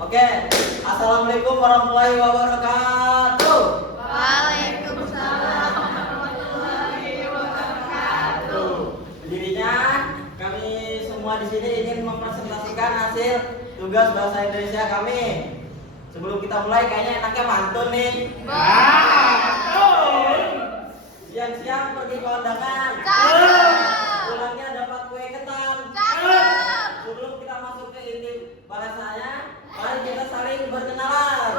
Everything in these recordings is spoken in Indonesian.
Oke, assalamualaikum warahmatullahi wabarakatuh. Waalaikumsalam warahmatullahi wabarakatuh. Sejujurnya kami semua di sini ingin mempresentasikan hasil tugas bahasa Indonesia kami. Sebelum kita mulai, kayaknya enaknya mantun nih. Siang-siang pergi ke kondangan. Pulangnya dapat kue ketan. Sebelum kita masuk ke inti bahasanya, mari kita saling berkenalan.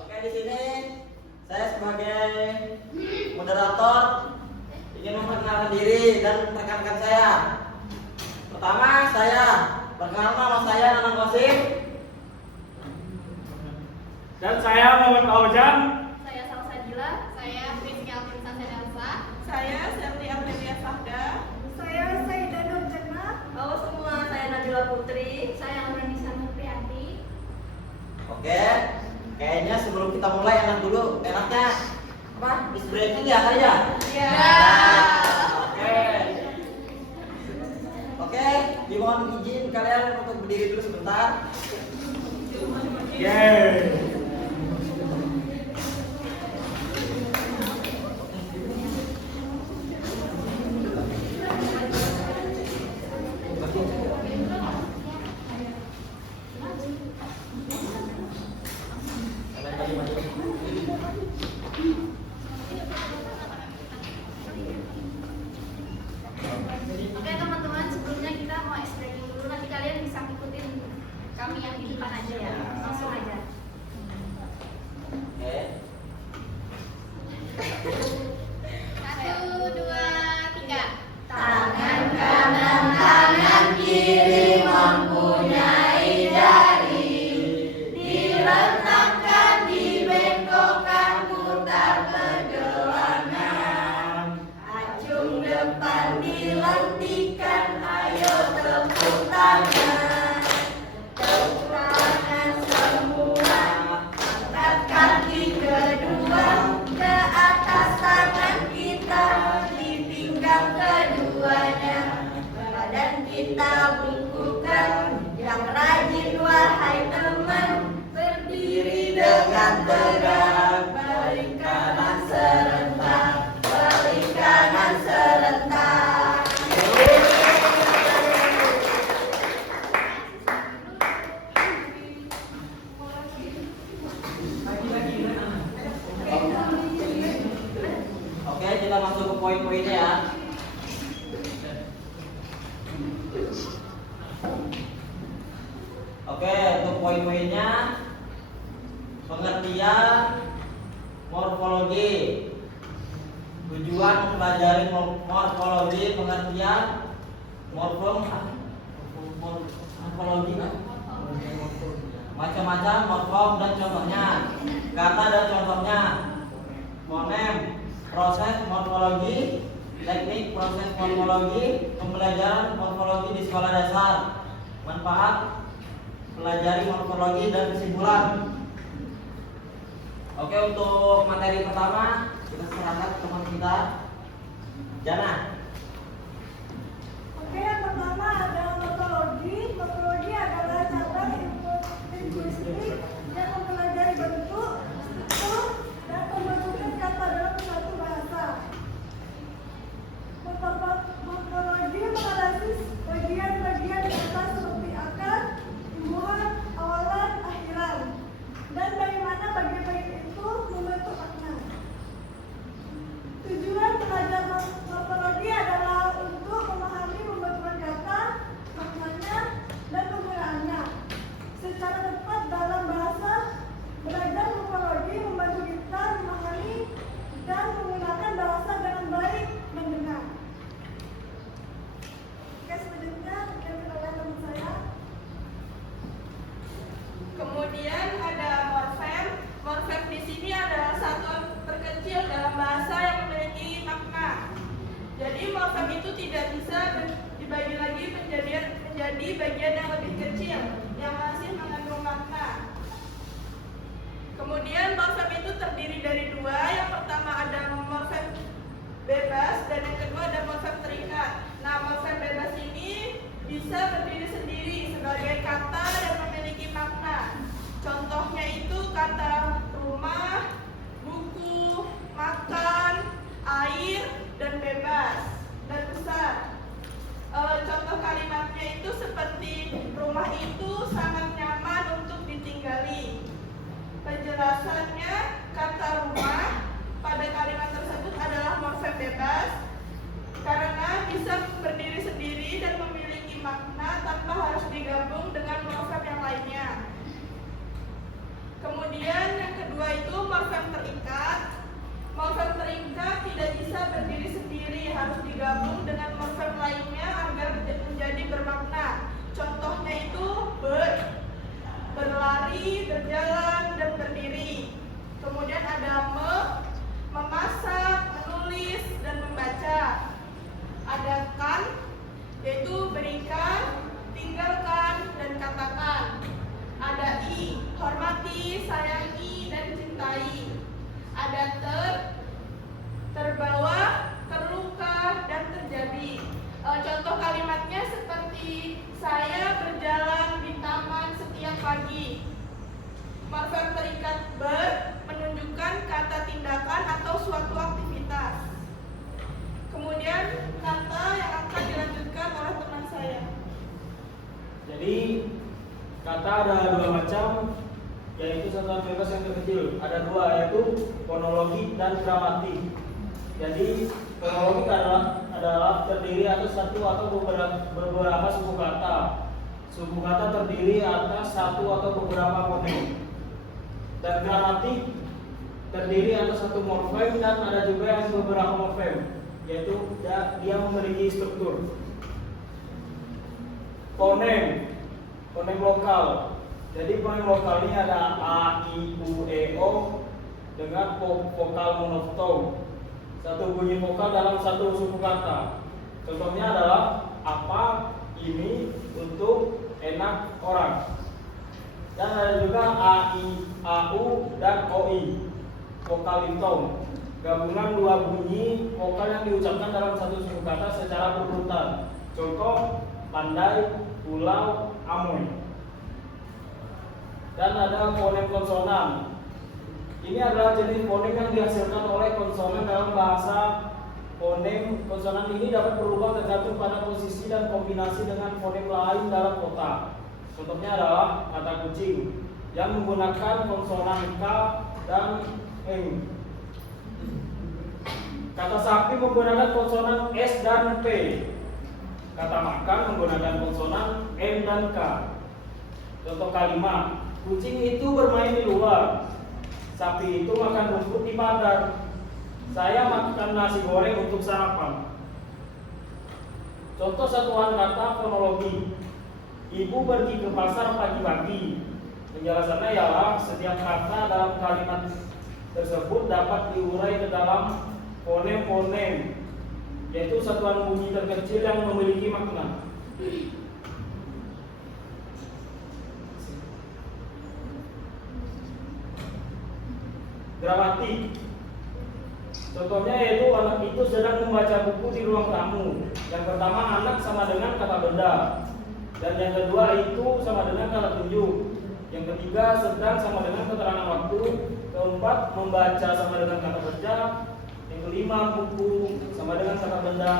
Oke, di sini saya sebagai moderator ingin memperkenalkan diri dan rekan-rekan saya. Pertama, perkenalkan nama saya Nanang Qasim. Dan saya Muhammad Fauzan. Saya Salsabila. Saya Rizky Alvin Sasedansa. Saya Serti Amelia Sahda. Saya Saidah Nurjana. Halo semua, saya Nabila Putri. Saya Auranisa Nurpriyanti. Oke, kayaknya sebelum kita mulai enaknya apa? Is breaking ya kali ya? Ya. Oke. Oke, dimohon izin kalian untuk berdiri dulu sebentar. Yeay. Oke teman-teman, sebelumnya kita mau ice breaking dulu. Nanti kalian bisa ngikutin kami yang di depan aja ya. Langsung aja. Oke. 1, 2, 3. Tangan kanan, tangan kiri mempunyai jari. Diletakkan, dibengkokkan, putar pergelangan. Acung depan dilentikan, ayo tepuk tangan. Tepuk tangan semua, angkat kaki kedua ke atas tangan kita, di pinggang keduanya. Badan kita bungkukkan, yang rajin wahai teman. Berdiri dengan tegak, balik kanan serentak, balik kanan serentak. Oke, kita masuk ke poin-poinnya ya. Oke, untuk poin-poinnya pengertian morfologi. Tujuan mempelajari morfologi, pengertian morfologi macam-macam morfem dan contohnya, kata dan contohnya, fonem, proses morfologi, teknik proses morfologi, pembelajaran morfologi di sekolah dasar, manfaat pelajari morfologi dan kesimpulan. Oke, untuk materi pertama kita serahkan ke teman kita, Jana. Oke, yang pertama ada morfologi. Morfologi adalah cabang ilmu linguistik yang mempelajari bentuk, struktur, dan pembentukan kata dalam suatu bahasa. Morfologi menganalisis bagian-bagian kata seperti akar, imbuhan, awalan, akhiran, dan bagaimana bagian-bagian itu membentuk makna. Tujuan belajar morfologi adalah untuk memahami pembentukan kata, maknanya, dan penggunaannya secara tepat dalam bahasa. Belajar morfologi membantu kita memahami dan menggunakan bahasa dengan baik dan benar. Oke, selanjutnya perkenalkan teman saya. Kemudian ada morfem. Morfem di sini adalah satuan terkecil dalam bahasa yang memiliki makna. Jadi morfem itu tidak bisa dibagi lagi menjadi bagian yang lebih kecil yang masih mengandung makna. Kemudian morfem itu terdiri dari dua. Yang pertama ada morfem bebas dan yang kedua ada morfem terikat. Nah, morfem bebas ini bisa berdiri kata dan memiliki makna. Contohnya itu kata rumah, buku, makan, air, dan bebas, dan besar. Contoh kalimatnya itu seperti rumah itu sangat nyaman untuk ditinggali. Penjelasannya, kata rumah pada kalimat tersebut adalah morfem bebas karena bisa berdiri sendiri dan memiliki makna tanpa harus digabung dengan morfem yang lainnya. Kemudian yang kedua itu morfem terikat. Morfem terikat tidak bisa berdiri sendiri, harus digabung dengan morfem lainnya agar menjadi bermakna. Contohnya itu berlari, berjalan, dan berdiri. Kemudian ada memasak, menulis, dan membaca. Ada kan, yaitu berikan, tinggalkan, dan katakan. Ada i, hormati, sayangi, dan cintai. Ada terbawa, terluka, dan terjadi. Contoh kalimatnya seperti saya berjalan di taman setiap pagi. Morfem terikat menunjukkan kata tindakan atau suatu aktivitas. Kemudian kata yang akan dilanjutkan oleh teman saya. Jadi kata ada dua macam, yaitu satuan bebas yang terkecil. Ada dua, yaitu fonologi dan gramatik. Jadi fonologi adalah terdiri atas satu atau beberapa suku kata. Suku kata terdiri atas satu atau beberapa fonem. Dan gramatik terdiri atas satu morfem dan ada juga yang beberapa morfem, yaitu dia memiliki struktur. Fonem lokal. Jadi fonem lokal ini ada a, i, u, e, o dengan vokal monoton. Satu bunyi vokal dalam satu suku kata. Contohnya adalah apa, ini, untuk, enak, orang. Dan ada juga a, i, a, u, dan o, i, vokal diftong. Gabungan dua bunyi vokal yang diucapkan dalam satu suku kata secara berurutan. Contoh, pandai, pulau, amoy. Dan ada fonem konsonan. Ini adalah jenis fonem yang dihasilkan oleh konsonan dalam bahasa. Fonem konsonan ini dapat berubah tergantung pada posisi dan kombinasi dengan fonem lain dalam kotak. Contohnya adalah kata kucing yang menggunakan konsonan K dan M. Kata sapi menggunakan konsonan S dan P. Kata makan menggunakan konsonan M dan K. Contoh kalimat, kucing itu bermain di luar. Sapi itu makan rumput di padang. Saya makan nasi goreng untuk sarapan. Contoh satuan kata fonologi. Ibu pergi ke pasar pagi-pagi. Penjelasannya ialah setiap kata dalam kalimat tersebut dapat diurai ke dalam fonem-fonem, yaitu satuan bunyi terkecil yang memiliki makna. Gramatik. Contohnya yaitu anak itu sedang membaca buku di ruang tamu. Yang pertama anak sama dengan kata benda, dan yang kedua itu sama dengan kata tunjuk. Yang ketiga sedang sama dengan keterangan waktu. Keempat membaca sama dengan kata benda. Yang kelima buku sama dengan kata benda.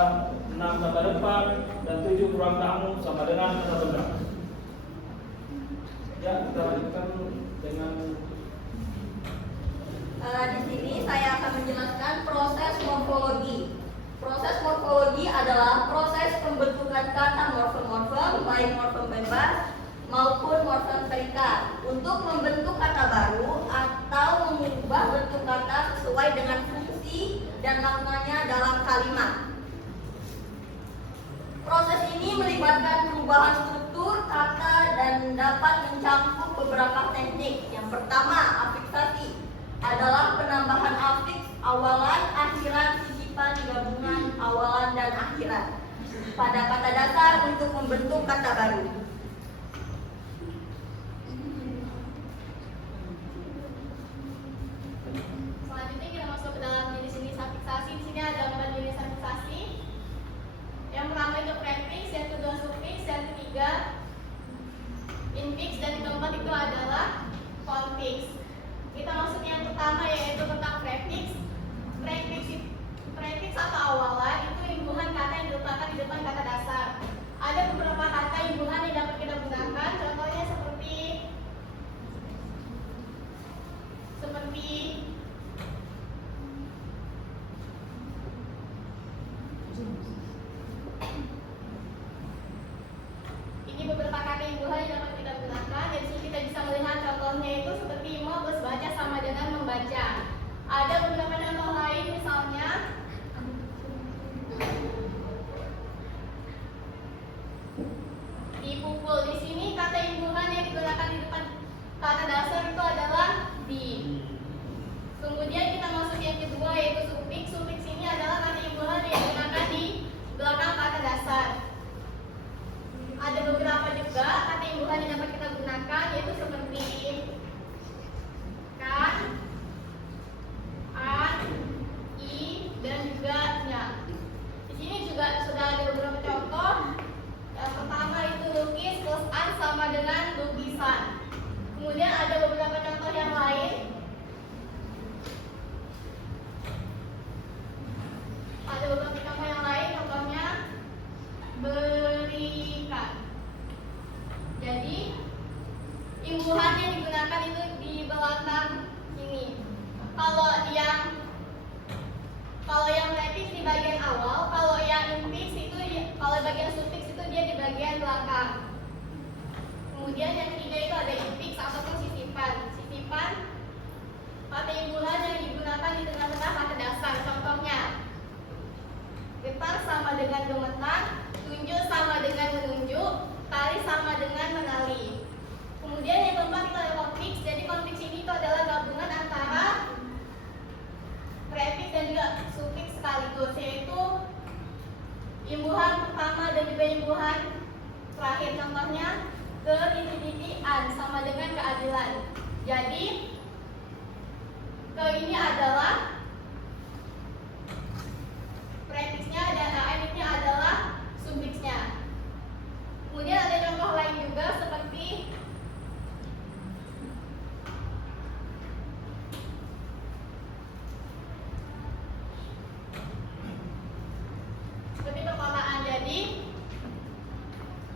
6 kata depan, dan 7 ruang tamu sama dengan kata benda. Ya, kita lanjutkan dengan di sini saya akan menjelaskan proses morfologi. Proses morfologi adalah proses pembentukan kata morfem-morfem, baik morfem bebas maupun morfem terikat, untuk membentuk kata baru atau mengubah bentuk kata sesuai dengan fungsi dan maknanya dalam kalimat. Proses ini melibatkan perubahan struktur kata dan dapat mencakup beberapa teknik. Yang pertama, afiksasi adalah penambahan afiks awalan, akhiran, sisipan, gabungan awalan dan akhiran pada kata dasar untuk membentuk kata baru. Selanjutnya kita masuk ke dalam jenis-jenis afiksasi. Di sini ada 4 jenis afiksasi. Yang pertama itu prefiks, yang kedua sufiks, yang ketiga imbuhan yang dapat kita gunakan. Jadi sini kita bisa melihat contohnya itu seperti plus baca sama dengan membaca. Ada beberapa contoh lain, misalnya dipukul. Di sini kata imbuhan yang digunakan di depan kata dasar itu adalah di. Kemudian kita masuk yang kedua yaitu sufiks. Sufiks ini adalah kata imbuhan yang digunakan di belakang kata dasar. Ada beberapa juga kata imbuhan yang dapat kita gunakan yaitu seperti kan, an, i, dan juga nya. Di sini juga sudah ada beberapa contoh. Yang pertama itu lukis plus an sama dengan lukisan. Kemudian ada beberapa contoh yang lain. Ada beberapa contoh yang lain, contohnya berikan. Jadi imbuhan yang digunakan itu di belakang ini. Kalau yang prefix di bagian awal, kalau yang infix itu kalau bagian sufiks itu dia di bagian belakang. Kemudian yang ketiga itu ada infix ataupun sisipan. Sisipan kata imbuhan yang digunakan di tengah-tengah kata dasar. Contohnya getar sama dengan gemetar, tunjuk sama dengan menunjuk, tali sama dengan menali. Kemudian yang keempat itu ada konfiks. Jadi konfiks ini itu adalah gabungan antara prefix dan juga sufiks sekaligus, yaitu imbuhan pertama dan juga imbuhan terakhir. Contohnya ke-an sama dengan keadilan. Jadi ke ini adalah prefiksnya dan an ini adalah sufiksnya. Kemudian ada contoh lain juga seperti perkataan. Jadi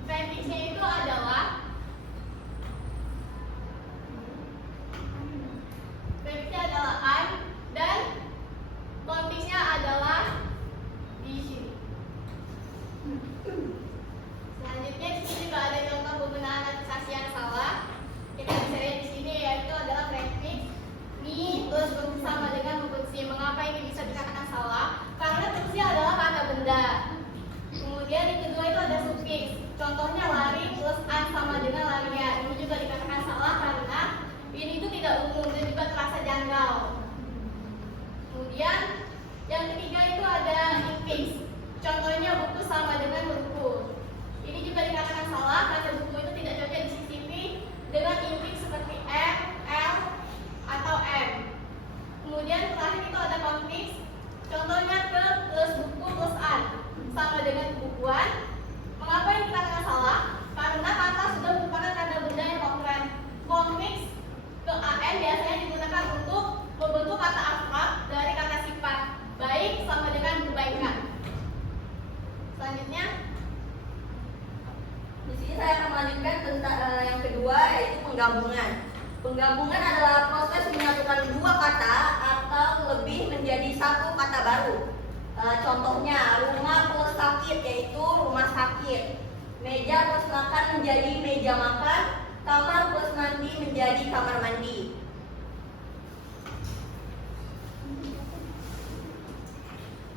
prefiksnya itu adalah an dan konfiksnya adalah di sini. Selanjutnya di sini juga ada contoh penggunaan artisasi yang salah. Kita bisa lihat di sini yaitu adalah prefiks ni plus bersama dengan fungsi. Mengapa ini bisa dikatakan salah? Karena fungsi adalah kata benda. Kemudian yang kedua itu ada sufiks. Contohnya lari plus an sama dengan larian. Ini juga dikatakan salah karena ini itu tidak umum dan juga terasa janggal. Kemudian yang ketiga itu ada infix. Contohnya buku sama dengan buku. Ini juga dikatakan salah karena buku itu tidak cocok disisipi dengan infix seperti m, l, atau m. Kemudian terakhir itu ada konfiks. Contohnya ke plus buku plus an sama dengan bukuan. Mengapa ini dikatakan salah? Karena kata sudah merupakan kata benda yang konkret. Konfiks ke an biasanya digunakan untuk membentuk kata abstrak dari kata sifat. Baik sama dengan kebaikan. Selanjutnya Di sini saya akan melanjutkan tentang yang kedua yaitu penggabungan. Penggabungan adalah proses menyatukan dua kata atau lebih menjadi satu kata baru. Contohnya rumah plus sakit yaitu rumah sakit. Meja plus makan menjadi meja makan. Kamar plus mandi menjadi kamar mandi.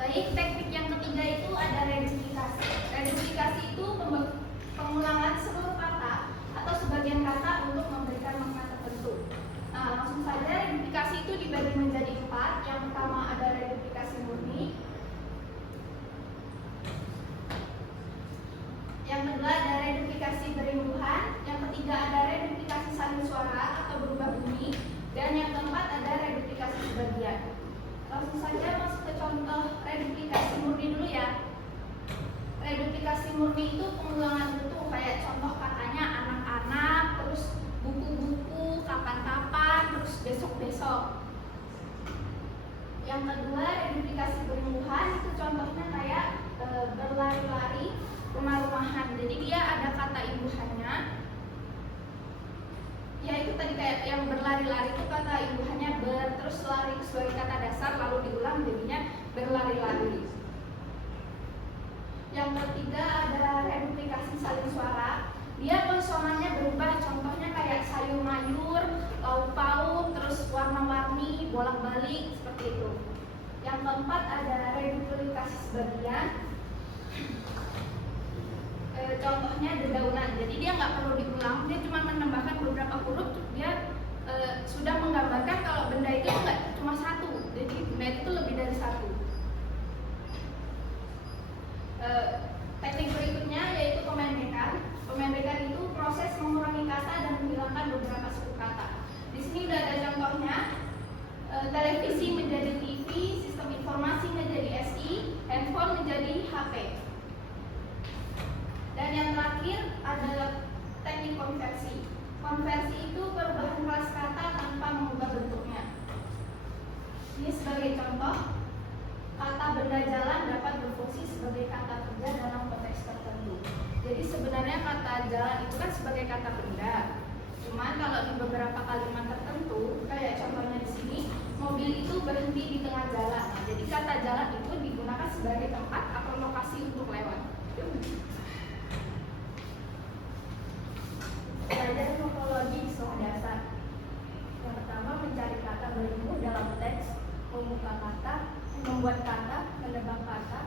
baik, teknik yang ketiga itu ada reduplikasi. Reduplikasi itu pengulangan seluruh kata atau sebagian kata untuk memberikan makna tertentu. Nah, langsung saja reduplikasi itu dibagi menjadi 4. Yang pertama ada reduplikasi murni. Yang kedua ada reduplikasi berimbuhan. Yang ketiga ada reduplikasi salin suara atau berubah bunyi. Dan yang keempat ada reduplikasi sebagian. Langsung saja masuk ke contoh reduplikasi murni dulu ya. Reduplikasi murni itu pengulangan bentuk, kayak contoh katanya anak-anak, terus buku-buku, kapan-kapan, terus besok-besok. Yang kedua reduplikasi berimbuhan itu contohnya kayak berlari-lari, rumah-rumahan. Jadi dia ada kata imbuhannya. Ya itu tadi kayak yang berlari-lari itu kata imbuhannya ber, terus lari itu sebagai kata dasar lalu diulang jadinya berlari-lari. Yang ketiga ada reduplikasi salin suara. Dia pesonanya berubah, contohnya kayak sayur mayur, lauk pauk, terus warna-warni, bolak-balik seperti itu. Yang keempat ada reduplikasi sebagian. Contohnya dedaunan, jadi dia nggak perlu diulang, dia cuma menambahkan beberapa huruf, dia sudah menggambarkan kalau benda itu nggak cuma satu, jadi benda itu lebih dari satu. Teknik berikutnya yaitu pemendekan. Pemendekan itu proses mengurangi kata dan menghilangkan beberapa suku kata. Di sini udah ada contohnya, televisi menjadi TV, sistem informasi menjadi SI, handphone menjadi HP. Dan yang terakhir adalah teknik konversi. Konversi itu perubahan kelas kata tanpa mengubah bentuknya. Ini sebagai contoh, kata benda jalan dapat berfungsi sebagai kata kerja dalam konteks tertentu. Jadi sebenarnya kata jalan itu kan sebagai kata benda. Cuman kalau di beberapa kalimat tertentu, kayak contohnya di sini, mobil itu berhenti di tengah jalan. Nah, jadi kata jalan itu digunakan sebagai tempat atau lokasi untuk lewat. Belajar morfologi di sekolah dasar. Yang pertama, mencari kata berikut dalam teks, membuka kata, membuat kata, menebak kata,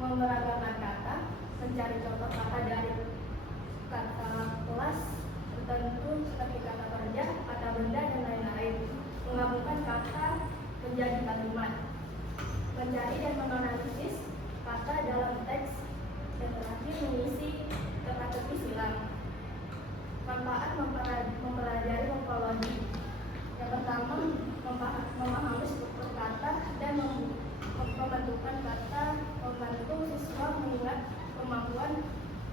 memeragakan kata, mencari contoh kata dari kata kelas tertentu seperti kata kerja, kata benda, dan lain-lain. Menggabungkan kata menjadi kalimat. Mencari dan menganalisis kata dalam teks. Dan terakhir, mengisi teka-teki silang. Manfaat mempelajari morfologi. Yang pertama, memahami struktur kata dan pembentukan kata, membantu siswa mengingat kemampuan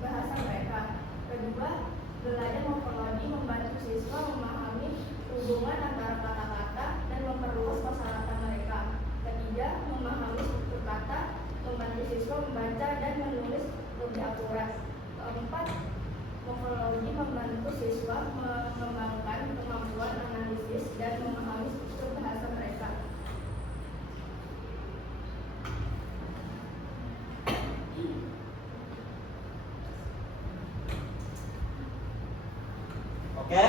bahasa mereka. Kedua, belajar morfologi membantu siswa memahami hubungan antara kata-kata dan memperluas kosakata mereka. Ketiga, memahami struktur kata, membantu siswa membaca dan menulis lebih akurat. Keempat, morfologi membantu siswa mengembangkan kemampuan analisis dan memahami struktur bahasa mereka. Oke,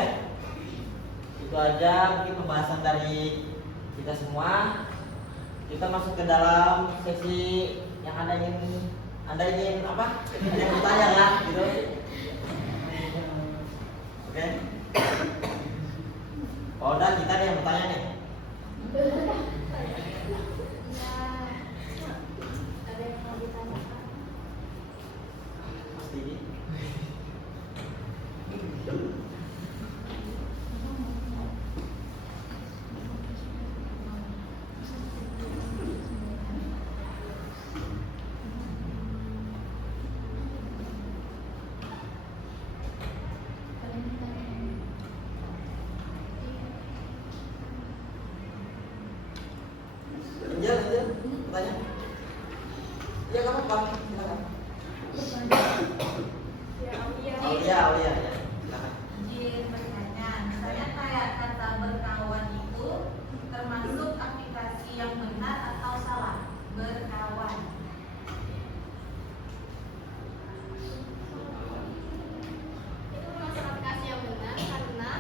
itu aja mungkin pembahasan dari kita semua. Kita masuk ke dalam sesi yang anda ingin apa? Ada yang bertanya ya, gitu. Oke. Oh, udah kita nih yang bertanya nih. Ada yang mau ditanyakan? Mas Didi. Iya, bertanya. Iya, kamu silakan. Aulia, ya. Silakan. Izin bertanya, misalnya kayak kata berkawan itu termasuk aplikasi yang benar atau salah? Berkawan. Itu termasuk aplikasi yang benar karena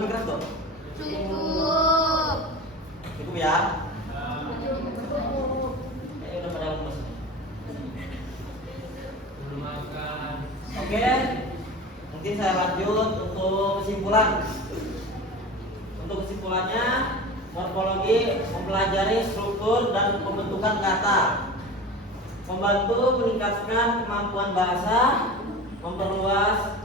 lebih keras dong. Cukup. Cukup ya. Udah pada lemes. Oke, mungkin saya lanjut untuk kesimpulan. Untuk kesimpulannya, morfologi mempelajari struktur dan pembentukan kata, membantu meningkatkan kemampuan bahasa, memperluas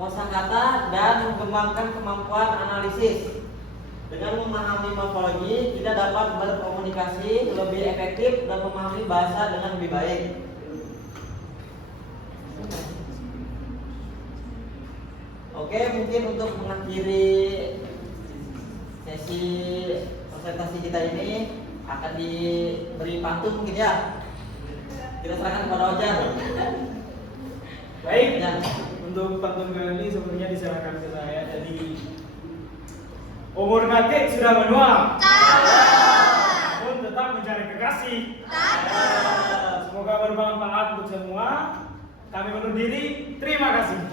kosakata dan mengembangkan kemampuan analisis. Dengan memahami morfologi, kita dapat berkomunikasi lebih efektif dan memahami bahasa dengan lebih baik. Oke, mungkin untuk mengakhiri sesi presentasi kita ini akan diberi pantun mungkin ya. Kita serahkan kepada Ojar. Baik, Ya. untuk pantun kali ini sebenarnya diserahkan ke saya. Jadi umur kakek sudah menua, namun tetap mencari kekasih. Semoga bermanfaat untuk semua. Kami undur diri. Terima kasih.